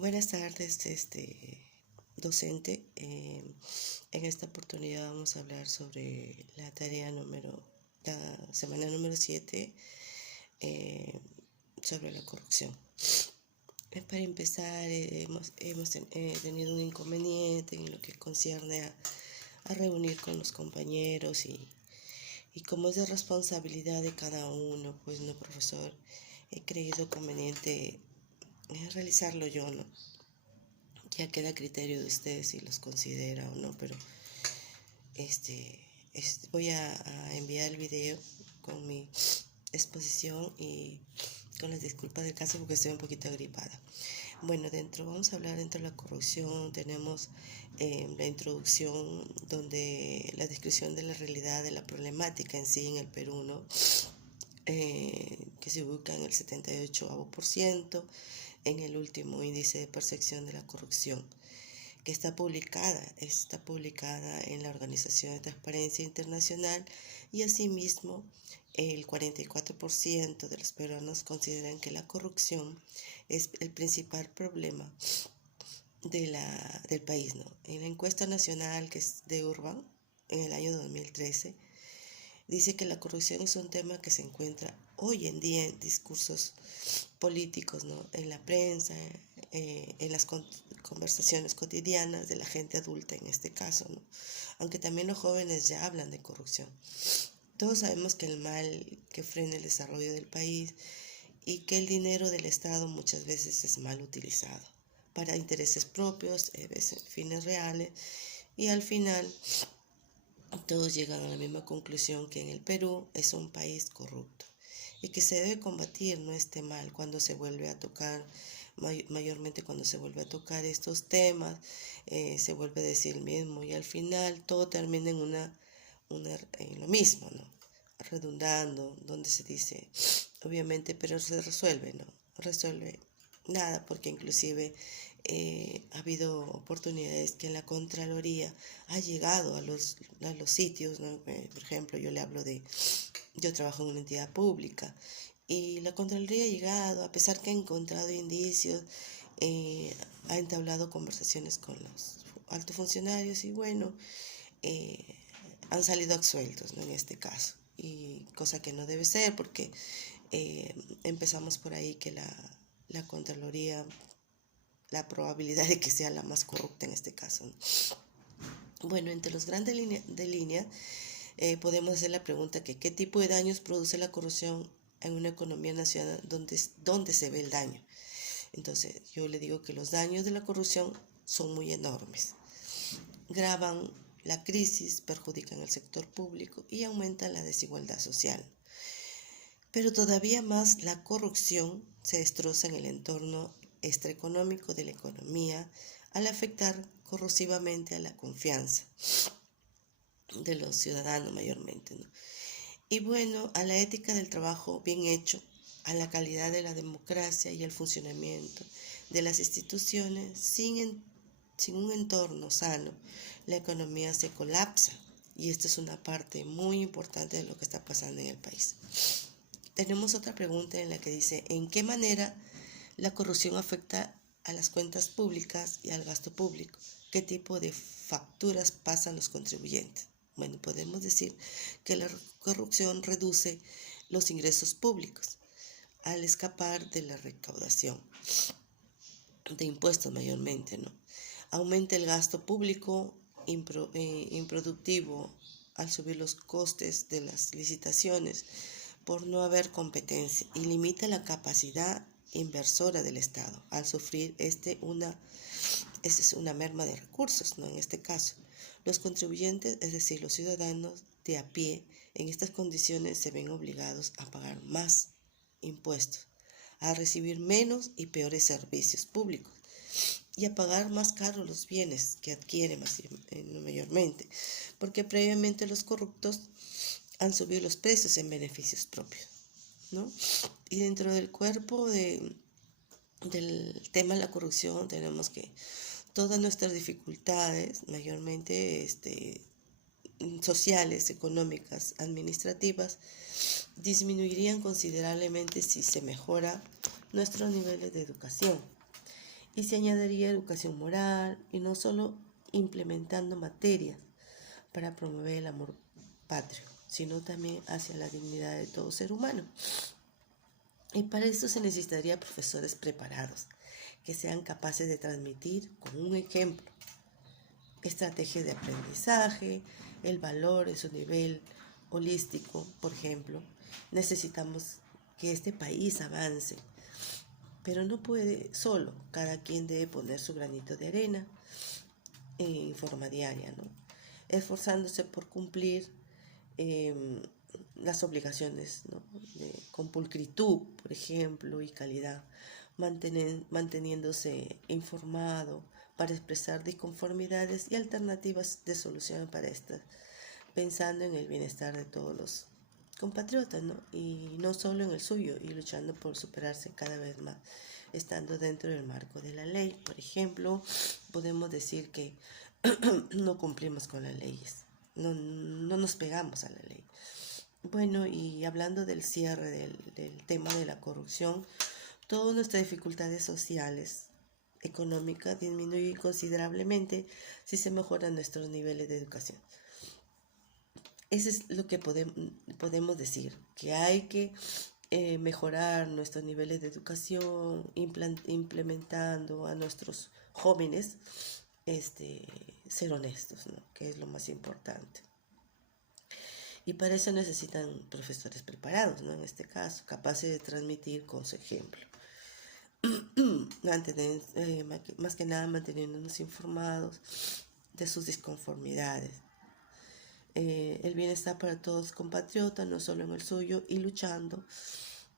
Buenas tardes, docente. En esta oportunidad vamos a hablar sobre la la semana número 7, sobre la corrupción. Para empezar, hemos tenido un inconveniente en lo que concierne a reunir con los compañeros y como es de responsabilidad de cada uno, pues no, profesor, he creído conveniente realizarlo yo, ¿no? Ya queda a criterio de ustedes si los considera o no, pero voy a enviar el video con mi exposición y con las disculpas del caso porque estoy un poquito agripada. Bueno, vamos a hablar dentro de la corrupción. Tenemos la introducción donde la descripción de la realidad de la problemática en sí en el Perú, ¿no? Que se ubica en el 78% en el último índice de percepción de la corrupción, que está publicada en la Organización de Transparencia Internacional, y asimismo el 44% de los peruanos consideran que la corrupción es el principal problema del país, ¿no? En la encuesta nacional que es de Urban en el año 2013, dice que la corrupción es un tema que se encuentra hoy en día en discursos políticos, ¿no? En la prensa, en las conversaciones cotidianas de la gente adulta en este caso, ¿no? Aunque también los jóvenes ya hablan de corrupción. Todos sabemos que el mal que frena el desarrollo del país y que el dinero del Estado muchas veces es mal utilizado para intereses propios, fines reales, y al final todos llegan a la misma conclusión, que en el Perú es un país corrupto y que se debe combatir, ¿no?, este mal cuando se vuelve a tocar, mayormente cuando se vuelve a tocar estos temas, se vuelve a decir el mismo y al final todo termina en lo mismo, ¿no? Redundando, donde se dice, obviamente, pero se resuelve, ¿no? Resuelve nada, porque inclusive ha habido oportunidades que la Contraloría ha llegado a los sitios, ¿no? Por ejemplo, yo trabajo en una entidad pública y la Contraloría ha llegado, a pesar que ha encontrado indicios, ha entablado conversaciones con los altos funcionarios y bueno, han salido absueltos, ¿no?, en este caso, y cosa que no debe ser, porque empezamos por ahí que la Contraloría, la probabilidad de que sea la más corrupta en este caso, ¿no? Bueno, entre los grandes líneas podemos hacer la pregunta que ¿qué tipo de daños produce la corrupción en una economía nacional donde se ve el daño? Entonces, yo le digo que los daños de la corrupción son muy enormes. Gravan la crisis, perjudican el sector público y aumentan la desigualdad social. Pero todavía más, la corrupción se destroza en el entorno extraeconómico de la economía al afectar corrosivamente a la confianza de los ciudadanos mayormente, ¿no? Y bueno, a la ética del trabajo bien hecho, a la calidad de la democracia y el funcionamiento de las instituciones. Sin un entorno sano, la economía se colapsa, y esta es una parte muy importante de lo que está pasando en el país. Tenemos otra pregunta en la que dice, ¿en qué manera la corrupción afecta a las cuentas públicas y al gasto público? ¿Qué tipo de facturas pasan los contribuyentes? Bueno, podemos decir que la corrupción reduce los ingresos públicos al escapar de la recaudación de impuestos mayormente, ¿no? Aumenta el gasto público improductivo al subir los costes de las licitaciones por no haber competencia, y limita la capacidad inversora del Estado al sufrir esta es una merma de recursos, ¿no? En este caso, los contribuyentes, es decir, los ciudadanos de a pie, en estas condiciones se ven obligados a pagar más impuestos, a recibir menos y peores servicios públicos y a pagar más caros los bienes que adquieren mayormente, porque previamente los corruptos han subido los precios en beneficios propios, ¿no? Y dentro del cuerpo del tema de la corrupción tenemos que todas nuestras dificultades, mayormente sociales, económicas, administrativas, disminuirían considerablemente si se mejora nuestros niveles de educación Y se añadiría educación moral y no solo implementando materias para promover el amor patrio, sino también hacia la dignidad de todo ser humano. Y para esto se necesitaría profesores preparados, que sean capaces de transmitir con un ejemplo estrategias de aprendizaje, el valor en su nivel holístico, por ejemplo. Necesitamos que este país avance, pero no puede solo, cada quien debe poner su granito de arena en forma diaria, ¿no? Esforzándose por cumplir eh, las obligaciones, ¿no? Con pulcritud, por ejemplo, y calidad, manteniéndose informado para expresar disconformidades y alternativas de solución para estas, pensando en el bienestar de todos los compatriotas, ¿no? Y no solo en el suyo, y luchando por superarse cada vez más, estando dentro del marco de la ley. Por ejemplo, podemos decir que no cumplimos con las leyes, no nos pegamos a la ley. Bueno, y hablando del cierre del tema de la corrupción, todas nuestras dificultades sociales, económicas, disminuyen considerablemente si se mejoran nuestros niveles de educación. Eso es lo que podemos decir, que hay que mejorar nuestros niveles de educación, implementando a nuestros jóvenes ser honestos, ¿no? Que es lo más importante. Y para eso necesitan profesores preparados, ¿no? En este caso, capaces de transmitir con su ejemplo. Más que nada manteniéndonos informados de sus disconformidades. El bienestar para todos los compatriotas, no solo en el suyo, y luchando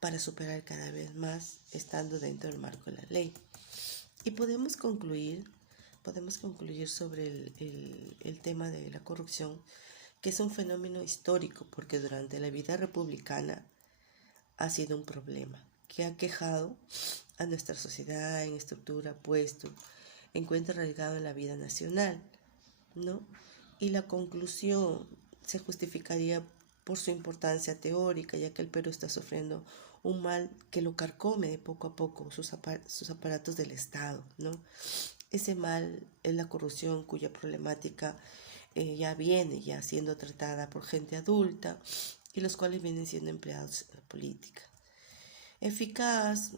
para superar cada vez más, estando dentro del marco de la ley. Y podemos concluir sobre el tema de la corrupción, que es un fenómeno histórico, porque durante la vida republicana ha sido un problema que ha quejado a nuestra sociedad en estructura, puesto, encuentra arraigado en la vida nacional, ¿no? Y la conclusión se justificaría por su importancia teórica, ya que el Perú está sufriendo un mal que lo carcome de poco a poco sus aparatos del Estado, ¿no? Ese mal es la corrupción, cuya problemática ya viene ya siendo tratada por gente adulta y los cuales vienen siendo empleados en la política. Eficaz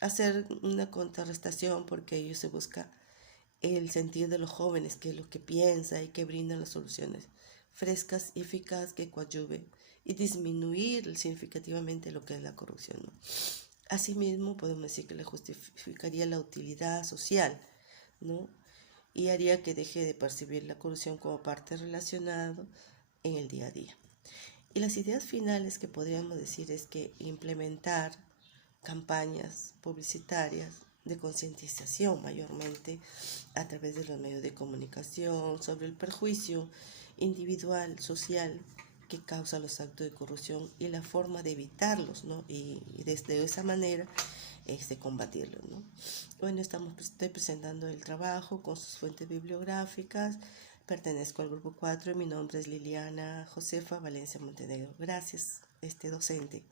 hacer una contrarrestación, porque ello se busca el sentir de los jóvenes, que es lo que piensa y que brindan las soluciones frescas y eficaces que coadyuven y disminuir significativamente lo que es la corrupción, ¿no? Asimismo, podemos decir que le justificaría la utilidad social, ¿no? Y haría que deje de percibir la corrupción como parte relacionada en el día a día. Y las ideas finales que podríamos decir es que implementar campañas publicitarias de concientización mayormente a través de los medios de comunicación sobre el perjuicio individual, social, que causa los actos de corrupción y la forma de evitarlos, ¿no? Y desde esa manera combatirlos, ¿no? Bueno, estoy presentando el trabajo con sus fuentes bibliográficas. Pertenezco al grupo 4 y mi nombre es Liliana Josefa Valencia Montenegro. Gracias, docente.